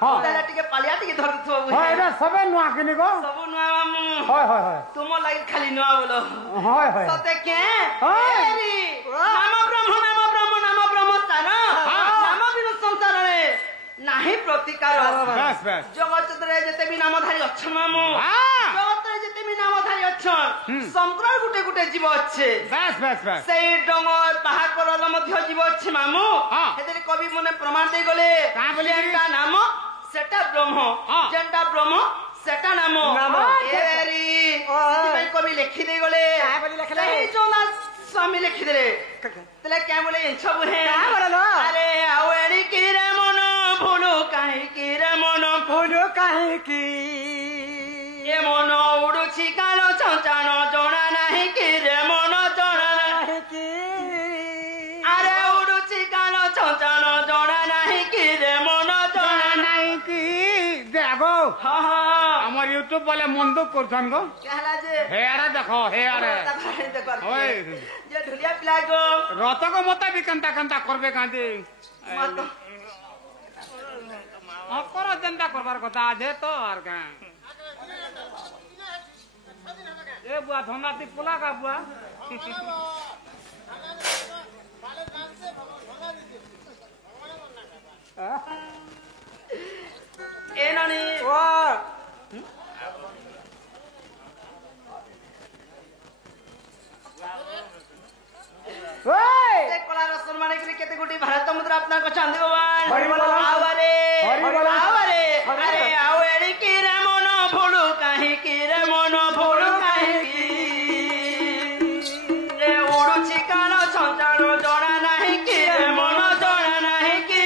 ताले टिके पालिया टिके धरथो बुझे হয় এটা সবে নুয়া কিনি গো सब नुआ मामू হয় হয় হয় तुम लाइक खाली नुआ बोलो হয় হয় सते के হয়। एरी नाम ब्रह्म स्थान नाम बिनु संसार रे नाही प्रतिकार বেশ বেশ जगत रे जते भी नामधारी अछन मामू হ্যাঁ जगत रे जते भी नामधारी अछन संकर गुटे गुटे जीव अच्छे বেশ বেশ বেশ सेई डंगर पाहाड़ मध्य जीव अच्छे मामू हाँ। हेतरे कवि मने प्रमाण दे गले का बोले? जेंटा नाम सेटा ब्रह्म हाँ। जेंटा ब्रह्म सेटा नाम नाम। एरी ସେଥିପାଇଁ कवि लिखि दे गले काय बोली लिखले? सेई जोना स्वामी लिखि दे तले क्या बोले सब है काय बोललो? अरे आवेड़ी की रे मन भूलू काहे की रे मन भूलू काहे की ए मन उड़ुछि कालो चंचाण जणा नाही की रे मन जणा काहे की अरे उड़ुछि कालो चंचाण जणा नाही की रे मन जणा নাই কি দেখো हाँ हाँ আমার ইউটিউব বলে মন্দুক করছন গো कहला जे হে আরে দেখো হে আরে ওই जे ढुलिया पिला गो রতক মতা বি কেনতা কেনতা করবে কাঁদি मत অকর চিন্তা করবার কথা আছে তো আর কা এ বুয়া ধনাতি পোলা কা বুয়া ए नानी ও ওই ए कला रसन माने के केते गुटी भारत मुद्रा अपना को चांदी भगवान हरि बोला। आवरे हरि बोला। आवरे हरि अरे बोला। आवेड़ी की रे मन भूलू काहे की रे मन भूलू काहे की ए उड़ुछि कालो चंचाण जणा नाही की रे मन जणा नाही की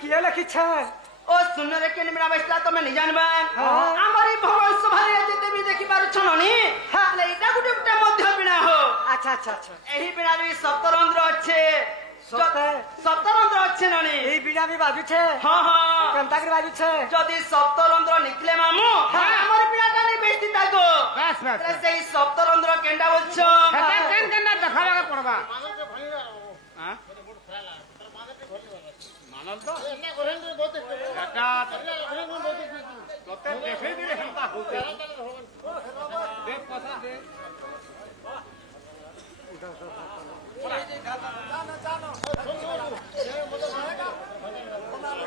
কিয়ে লিখিছে ओ सुनरे के निमरा बसला तो मैं नहीं जानबा हाँ। हमारी भवन सभारे जेते भी देखि पारु छननी हाँ। ले इटा गुटे गुटे मध्य बिना हो আচ্ছা আচ্ছা আচ্ছা एही बिना भी सप्तरंध्र अच्छे सप्त- सप्तरंध्र अच्छे ननी এই বিনা বি বাজুছে हाँ हाँ কেনতা করে বাজুছে যদি সপ্তরন্ধ্র নিকলে মামু हाँ। আমার বিড়াটা নেই বেশি থাকো বেশ বেশ তাহলে সেই সপ্তরন্ধ্র কেনটা বলছো সেটা কেন কেন দেখাবে পড়বা হ্যাঁ মানব তো এটা তোতে দেখে দিলে হেলতা হতে দেখ কথা দে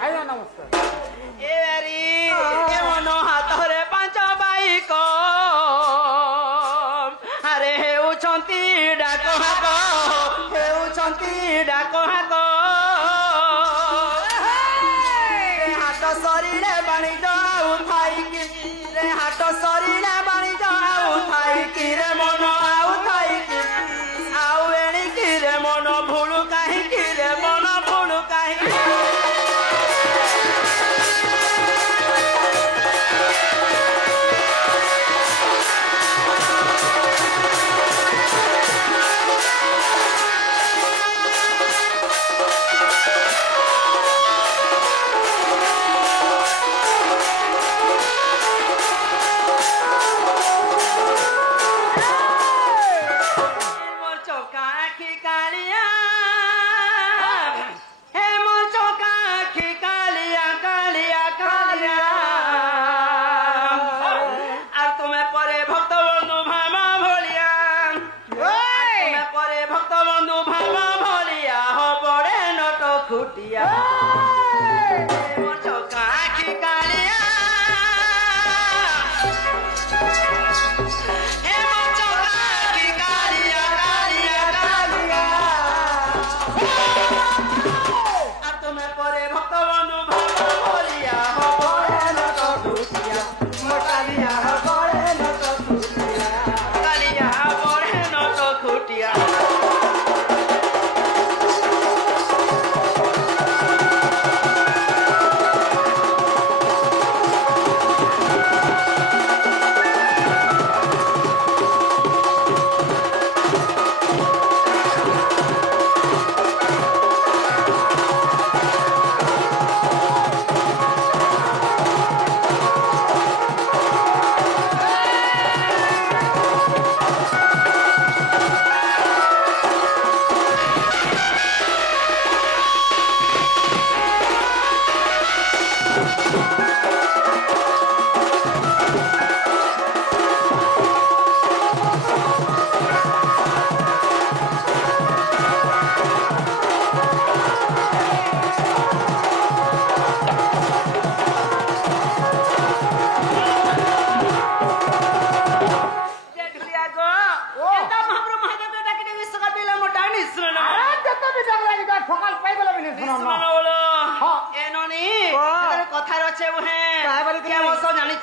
আইয়া নমস্কার এরি এমন হাতরে পাঁচ বাইক আরে হেউଛନ୍ତି ডাক হাক হেউଛନ୍ତି ডাক হাক হাত সরিলে বাণিজ্য আউ থাইকি রে হাত সরিলে বাণিজ্য আউ থাইকি রে মন আউ থাইকি আউ এণিকি রে মন ভুলু কাহিকি রে মন ভুলু কাহিকি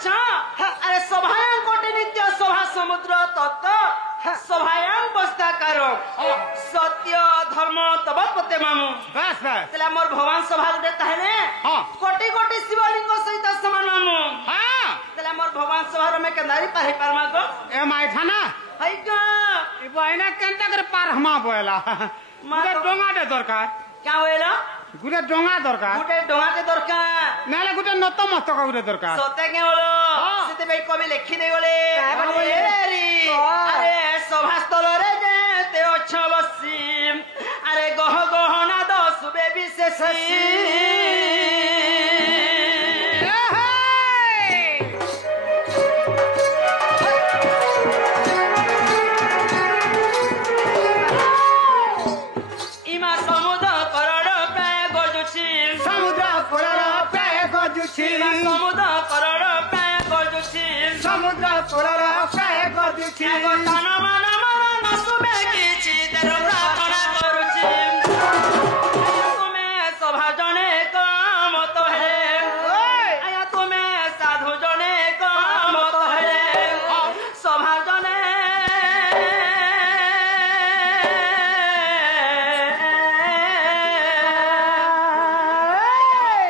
अच्छा अरे सभायां कोटि नित्य सभा समुद्र तत्व सभायां बस्ता कारो सत्य धर्म तब पते मामू बस बस तेला मोर भगवान सभा गुटे ताहले हाँ। कोटि कोटि शिवलिंग सहित समान मामू हाँ तेला मोर भगवान सभा में केंदारी पाहि पारमा को ए माई था ना हई का ई बहिना केनता करे पार हमा बोला गुटे डोंगा दे दरकार क्या होइला गुटे डोंगा दरकार गुटे डोंगा के दरकार नाले गुटे नत मस्तक गुटे दरकार सते के बोलो हाँ। सेते भाई कवि लिखि दे बोले काय बोले? अरे सभास्थल रे जेते अछ बसी अरे गह गहना दसुबे विशेषी इमा समुद्र करोड़ प्राय गजुछि समुद्र कोरल प्राय गजुछि समुद्र करोड़ प्राय गजुछि समुद्र कोरल प्राय गजुछि तन मन मन नसुबे किछि तेर प्रार्थना करुछि तुमे सभा जने काम तो है आया तुमे साधु जने काम तो है सभा जने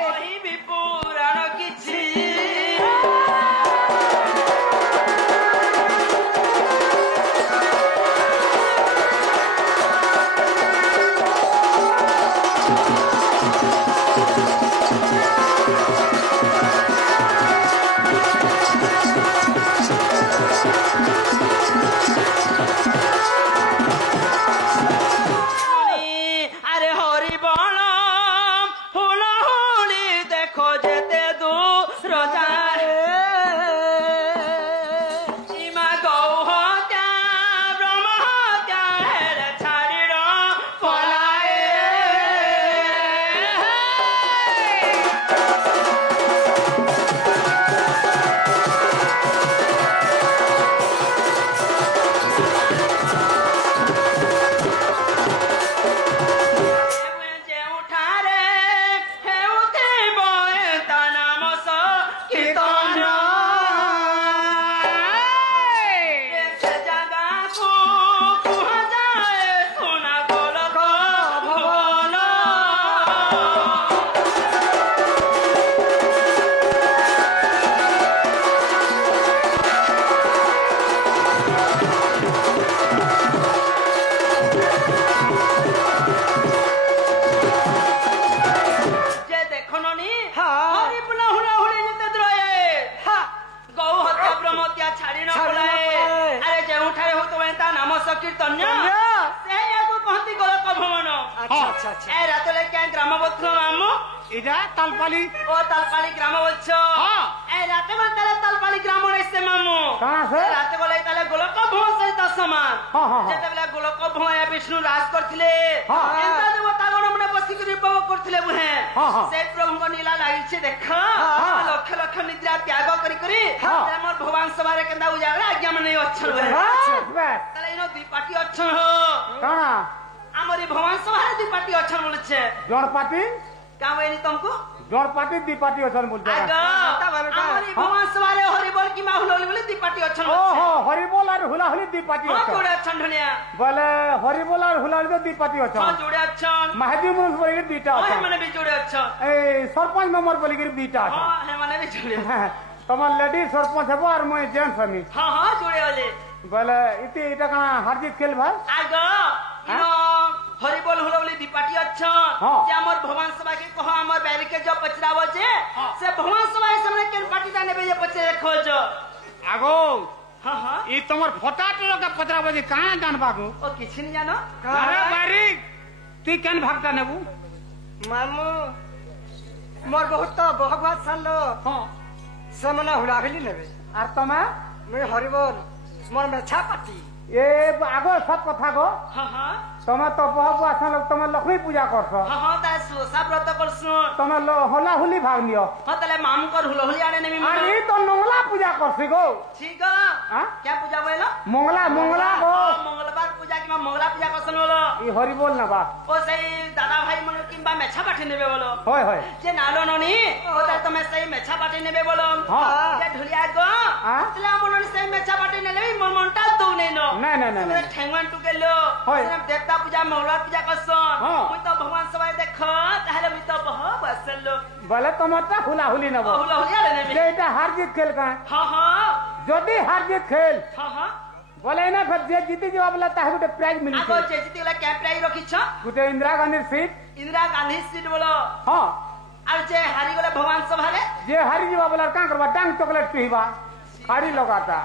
କହିବି ପୁରାଣ କିଛି আরে হরি বল হুল হুলি দেখো যেতে দূর যায় ইমা গৌ হত্যা ব্রহ্ম হত্যা হেরে ছাড়ির পলায়ে ଯେଉଁଠାରେ ହେଉଥିବ ତା ନାମ କୀର୍ତ୍ତନ ସେ ଜାଗାକୁ କୁହାଯାଏ ସୁନା ଗୋଲକ ଭୁବନ যে দেখননি হরি পুনা হুলা হুলি নিতে দ্রয়ে গৌ হত্যা ব্রহ্মত্ୟା ছাড়ি ন পলায়ে আরে ଯେଉଁଠାରେ ହଉଥିବ ତା ନାମ କୀର୍ତ୍ତନ ସେ ୟାକୁ କହନ୍ତି ଗୋଲକ ଭୁବନ अच्छा अच्छा अच्छा ଏ ରାତିରେ କ୍યાં ଗ୍ରାମ ବଲୁଥିଲ ମାମୁ इजा तलपाली ও তালপালি গ্রাম বলছ হ্যাঁ। এই রাতে বলে তাহলে তালপালি গ্রাম রয়েছে মামু कहाँ से রাতে বলে তাহলে গোলক ভুবন সহিত সমান হ্যাঁ, হ্যাঁ, হ্যাঁ। যেତେବେଳେ গোলক ভুবন বিষ্ণু রাজ করଥିଲେ হ্যাঁ। ଏନ୍ତା ଦେବତାଗଣ ମାନେ ବସିକିରି ଉପଭୋଗ କରୁଥିଲେ ବୁହେଁ হ্যাঁ, হ্যাঁ। ସେ ପ୍ରଭୁଙ୍କ ନୀଳା ଲାଗିଛି ଦେଖ হ্যাঁ। ଲକ୍ଷ ଲକ୍ଷ ନିଦ୍ରା ତ୍ୟାଗ କରି କରି হ্যাঁ। ଆମର ଭଗବାନ ସଭାରେ କେନ୍ତା ଉଜାଗରେ ଆଜ୍ଞା ମାନେ ଅଛନ୍ ବୁହେଁ बस बस ତାହେଲେ ଇନ ଦୁଇ ପାର୍ଟି ଅଛନ୍ ହୋ कणा ଆମର ଏ ଭଗବାନ ସଭାରେ ଦୁଇ ପାର୍ଟି ଅଛନ୍ ବୋଲୁଛେ जोड़ पार्टी କାଁ ହୁଏନି ତମକୁ जोड़ पार्टी दी पार्टी अछन बोलते ଆଗ ଆମର ଏ ଭଗବାନ ସଭାରେ ହରିବୋଲ କି ମାହୁଲ ବୋଲି ଦୁଇ ପାର୍ଟି ଅଛନ୍ ओहो हरिबोल और हुलाहुली दी पार्टी ହଁ अछन ଯୋଡ଼େ ଅଛନ୍ ଢୁଣିଆ बोले हरिबोल और हुलाहुली दी पार्टी ହଁ अछन ଯୋଡ଼େ ଅଛନ୍ महादी मुनिस बोले दीटा ହଁ अछन ହେମାନେ ବି ଯୋଡ଼େ ଅଛନ୍ ए सरपंच मेंबर बोले दीटा ହଁ अछन ହେମାନେ ବି ଯୋଡ଼େ तमर लेडी सरपंच हेबो और मैं जेंट्स हमी ହଁ ହଁ ଯୋଡ଼େ ଅଲେ बोले इति इटा कणा हारजीत खेल भाई ଆଗ ଇନ ହରିବୋଲ ହୁଲ ବୋଲି ଦୁଇ ପାର୍ଟି ଅଛନ୍ ହଁ। ଯେ ଆମର ଭଗବାନ ସଭା କେ କହ ଆମର ବ୍ୟାରିକେଡ ଯୋ ପଚରାବ ଯେ ହଁ। ସେ ଭଗବାନ ସଭା ସେମାନେ କେନ୍ ପାର୍ଟିଟା ନେବେ ଯେ ପଚରେ ଦେଖୋଜ आगो ହଁ ହଁ ई तमर फटाट लोग पचरा बजे कहां जानबा को ଓ କିଛି ନି ଜାନ अरे बारी तू केन भागता नेबू मामू मोर बहुत बहुत सालो हां ସେମାନେ ହୁଲାହୁଲି ନେବେ आर तमे ମୁଇଁ ହରିବୋଲ ମୋର ମେଛା ପାଟି ए आगो सब कथा गो ହଁ ହଁ तमे तो बहुत आसन लोग तमे लक्ष्मी पूजा करछो ହଁ ହଁ ତା ସୁସା ବ୍ରତ କରସୁଁ तमे होला हुली भाग नियो ହଁ ତାହେଲେ ମାମୁଙ୍କର ହୁଲ ହୁଲି ଆଣେ ନେବି আর এই তো নোংলা पूजा करसी गो ठीक है हाँ? क्या पूजा बोलो मंगला मंगला गो मंगलवार पूजा कि मंगला पूजा करसन बोलो ई हरि बोल ना बा ओ सही दादा भाई मन किंबा मेछा बाटी नेबे बोलो होय होय जे नालो ननी ओता तमे सही मेछा बाटी नेबे बोलो हाँ। जे ढुलिया गो हाँ। तला मन सही मेछा बाटी नेले मन मनटा दो नै नो नहीं नहीं नहीं तमे ठेंगवन टु गेलो होय। देवता पूजा मंगलवार पूजा करसन हाँ। मुई तो भगवान सबाय देख ताहले मुई तो बह बसलो बोले तुम्हारा हुला हुली ना बो बहुला हुलिया ले जे এটা হার জিত খেল কা हां हां যদি হার জিত খেল हां हां बोले ना फिर जे जीती जो बोला ताहे गुटे प्राइज मिली आगो जे जीती गला क्या प्राइज रखी छ गुटे इंदिरा गांधी सीट इंदिरा गांधी सीट बोलो हां और जे हारी गले भगवान सभा रे जे हारी जीवा बोला का करबा डांग चॉकलेट पीबा खाड़ी लगाता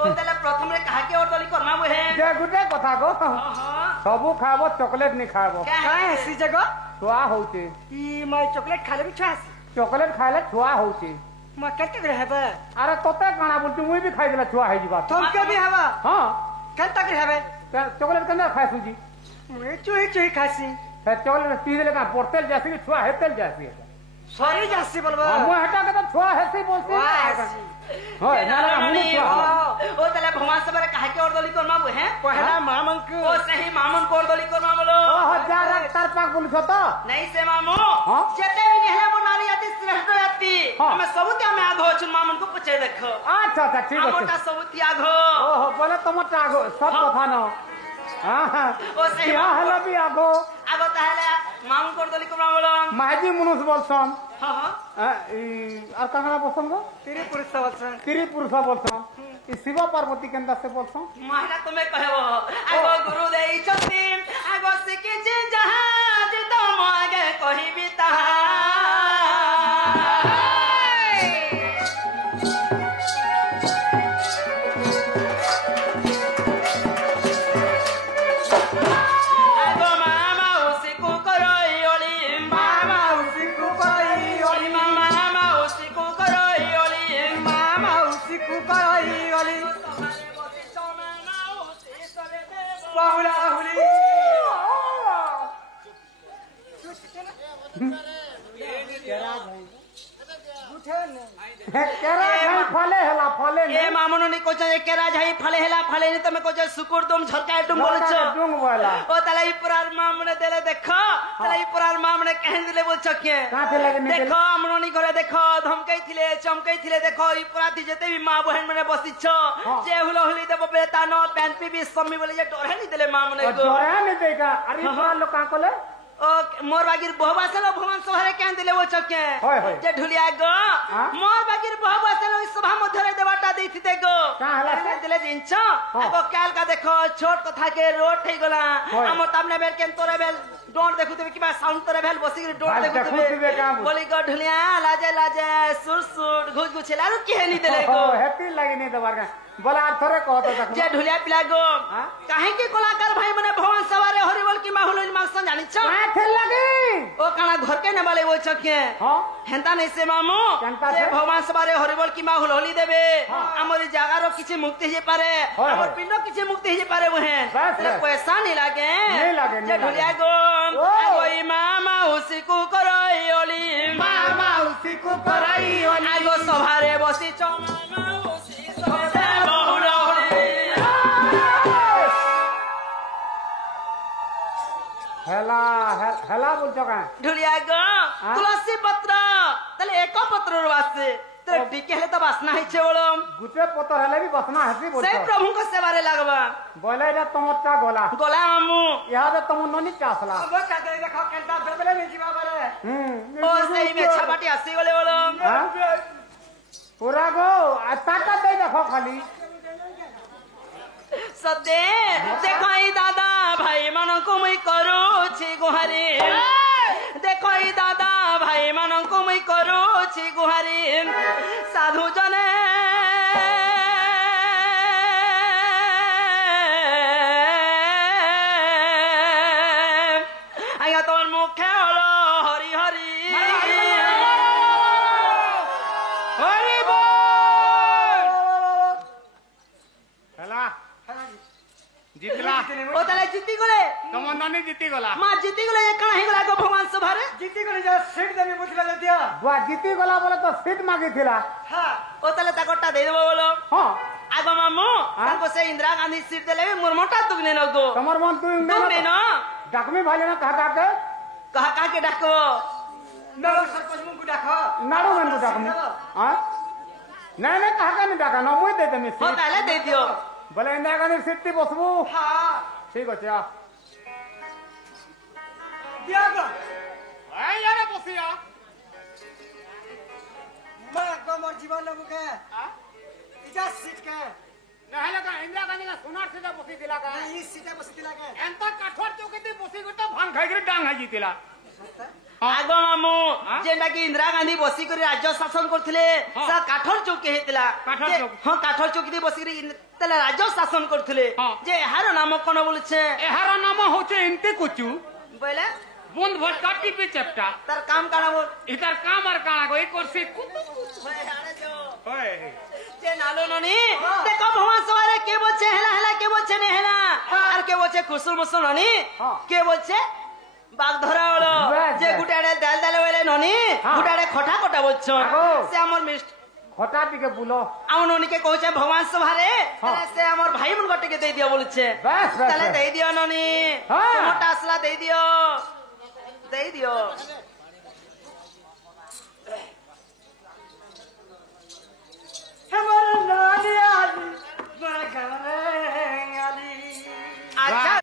ओ तले प्रथम रे कहा के और दली करना है जे गुटे कथा गो हां सबू खाबो चॉकलेट नहीं खाबो क्या काय है हसी जगह छुआ होचे ई मैं चॉकलेट खाले भी छासी चॉकलेट खाइले छुआ होचे मैं कते करे हेबे अरे तोते काना बोलती मुई भी खाई देला छुआ है जीवा तुम के भी हवा हां कते करे हेबे चॉकलेट कंदा खाए सुजी मैं चुही चुही खासी चॉकलेट पी देले का पोर्टेल जैसे कि छुआ हेतेल जैसे सॉरी जासी बोलबा हम हटा के तो छुआ हेसे बोलते वासी होय ना लगा मुनी छुआ ओ तले भगवान सभा रे कहा के और दली करना है पहला मामन को ओ सही मामून को और दली करना बोलो ओ हजार तार पाक बोल छतो नहीं से मामू हाँ? जेते भी नेहला बनारी आती श्रेष्ठ आती हाँ। हमें सबूत में आगो छु मामून को पूछे देखो अच्छा अच्छा ठीक मोटा है सबूत आगो ओहो बोले तुमटा आगो सब हाँ। कथा न हां ओ सही क्या हला भी आगो आगो ताहले मामून को और दली करना बोलो माजी मनुष्य बोलसन हां हां और कांगना बोलसन गो तेरे पुरुष सवसन तिरी पुरुष बोलसन ई शिव पार्वती केंदा से बोलसन माहिरा तुम्हें कहबो आगो गुरु देई छथि आगो सिकी जे जहाज तुम आगे कहिबी ताहा आगो मामा उसिकु करई ओली मामा उसी को करई ओली मामा उसिकु करई ओली मामा उसी को करई ओली बहुला हुली केरा खाई फले हला फले ए मामनो नि कोचे केरा झाई फले हेला फले नि तमे कोचे सुकुर तुम झरका तुम बोलछ डुंग बोला ओ तले ई पुरार मामने देले देखो तले ई पुरार मामने कहन दिले बोलछ के काथे लगे नि देखो हमनो नि घरे देखो धमकई थिले चमकई थिले देखो ई पुराती जेते भी मां बहन मने बसिछ जे हुलो हुली देबो बेता न पैंट पी भी सम्मी बोले जे डरे नि देले मामने को डरा नहीं देगा अरे पूरा लोग का कोले ओ मोर बागिर बहबा सलो भगवान सभारे कहन दिले वो चके होय, होय। जे ढुलिया गो हाँ? मोर बागिर बहबा सलो इस सभा मध्यरे देवाटा देथि देखो का हला से? दिले जिंच हाँ। आगो काल का देखो छोट कथा के रोड ठई गला होय। हमर तामने बेल केन तोरे बेल डोंट देखु तबे किबा साउंड तोरे बेल बसी के डोंट भाई देखु देखु तबे का बोल। बोली गो ढुलिया लाजे लाजे सुर सुर घुस घुस लारु के नि देले गो ओ हैप्पी लगी नहीं दबार का बोला आप थोड़े कहतो तक जे ढुलिया पिला गो हाँ? काहे के कलाकार भाई मने भगवान सवारे हरिबोल की माहुल माक्सन जानि छ काथे लगी ओ काना घर के ने वाले वो चके हां हेंता नहीं से मामू केनता जे से? भगवान सबारे हरिबोल की माँ होली देबे हाँ। हमर जागार किछि मुक्ति हे पारे होय, हमर होय। पिंड किछि मुक्ति हे पारे वहे बस, बस। पैसा नहीं लागे नहीं लागे, नहीं जे ढुलिया लागे। गो ओ। आगो मामा उसी को करई ओली मामा उसी को कराई ओली। आगो सभारे बसी छ मामा उसी सभारे बहुला होली हेला हेला बोल चका ढुलिया गो तुलसी पत्र तले एक पत्र वासे ते टिके हेले तो बासना है छे बोलो गुटे पतर हेले भी बसना हसी बोल से प्रभु को सेवारे लागबा बोले रे तुमटा गोला गोला मामू यहाँ पे तुम ननी चासला अब का दे देखो केनता बेबले में जीवा बारे ओ सही में छापाटी आसी गले बोलो हाँ? पूरा गो ताका दे देखो खाली सदे देखो ई दादा भाई मन को मुई करू छी गुहारी देखो ई दादा भाई मन को मुई करू छी गुहारी साधु जने आया तोर मुखे हलो हरि हरि हरि बोल हेला जितला ओ ताले जीती गले तुम ननी जीती गला मां जीती गले ये कणा ही गला को भगवान सभारे जीती को जा सीट देबी बुझला दिया बुआ जीती गला बोले तो सीट मांगी थिला हां ও তাহলে তাকরটা দিয়ে দেবো বলো হ্যাঁ আগো মামু তাকে সে ইন্দিরা গান্ধী সিট দিলে মোর মোটা দুগ নেই গো তোমার মন তুই দুগ নেই না ডাকমি ভালো না কাকে কাহা কাকে ডাকবো নলো সরপঞ্চ মুখ দেখো নাড়ু মেনু ডাকমি হ্যাঁ না না কাকে আমি ডাকা না মুই দেতে মিছি ও তাহলে দিয়ে দিও বলে ইন্দিরা গান্ধীর সিটটি বসবু হ্যাঁ ঠিক আছে দিয়া গো এই যাবে বসিয়া মা তোমার জীবন মুখে ইটা সিট কে নহলে কা ইন্দিরা গান্ধী কা সোনার সিটে বসি দিলা কা এই সিটে বসতি লাগে এন্তা কাঠর চৌকিতে বসি গটা ভাং খাই করে ডাং হাই জিতিলা আগো মামু যেটা কি ইন্দিরা গান্ধী বসি করে রাজ্য শাসন করଥିଲେ সা কাঠর চৌকি হেতিলা কাঠর চৌকি। হ্যাঁ কাঠর চৌকি দিয়ে বসি করে তাহলে রাজ্য শাসন করଥିଲେ হ্যাঁ। যে এହାର নাম কোন বলছে এহার নাম হচ্ছে এনতে কুচু বলে বুন্দ ভটকা টিপি চেপটা তার কাম কানা বল ইতার কাম আর কানা গই করছে ওই যে নালো ননি দেখো ভগবান সবারে কে বলছে হেলা হেলা কে বলছে নে হেলা আর কে বলছে কুসুল মুসুল ননি হ্যাঁ। কে বলছে বাঘ ধরা হলো বাস, যে বাস। গুটাড়ে দাল দাল বলে ননি হ্যাঁ। গুটাড়ে খটা খটা বলছো আগো। সে আমার মিষ্ট হঠাৎ দিকে বুলো আমার ননিকে কইছে ভগবান সভারে তাহলে সে আমার ভাই বোন গটিকে দেই দিও বলছে বাস, বাস, তাহলে বাস। দেই দিও ননি হ্যাঁ। মোটা আসলা দেই দিও